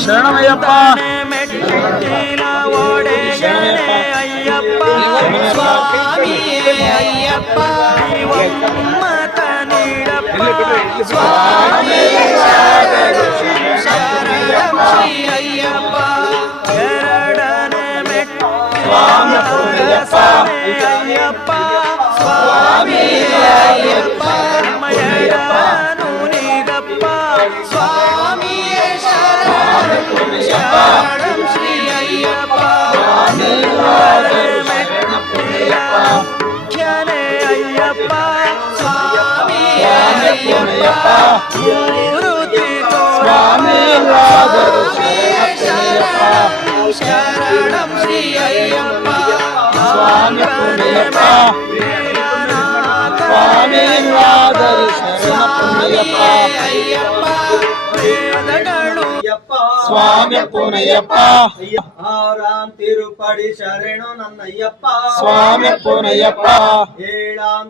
ಶರಣಮಯ್ಯಪ್ಪ ಮೆಟ್ಟಿನ ಒಡೆಯನೇ ಅಯ್ಯಪ್ಪ ಸ್ವಾಮಿಯೇ ಅಯ್ಯಪ್ಪ ಒಮ್ಮತ ನೀಡಪ್ಪ ಸ್ವಾಮಿಯೇ ಶರಣಂ ಶ್ರೀ ಅಯ್ಯಪ್ಪ ಎರಡನೇ ಮೆಟ್ಟಿನ ಅಯ್ಯಪ್ಪ ಸ್ವಾಮಿಯೇ ಅಯ್ಯಪ್ಪ ಮಯನು ನೀಡಪ್ಪ ಸ್ವಾಮಿಯೇ ಶರಣಂ ಶ್ರೀ ಅಯ್ಯಪ್ಪ ಖ್ಯಾನೆ ಅಯ್ಯಪ್ಪ ಸ್ವಾಮಿಯೇ ಅಯ್ಯಪ್ಪ ಮೂರುತಿ ಶರಣಂ ಶ್ರೀ ಅಯ್ಯಪ್ಪ ಸ್ವಾಮಿ ಪುಣ್ಯಪ್ಪ ಅಯ್ಯಪ್ಪ ವೇದಗಳು ಸ್ವಾಮಿ ಪುನಯ್ಯಪ್ಪ ಆರಾಂ ತಿರುಪಡಿ ಶರಣು ನನ್ನಯ್ಯಪ್ಪ ಸ್ವಾಮಿ ಪುನಯ್ಯಪ್ಪ ಏಳಾಂ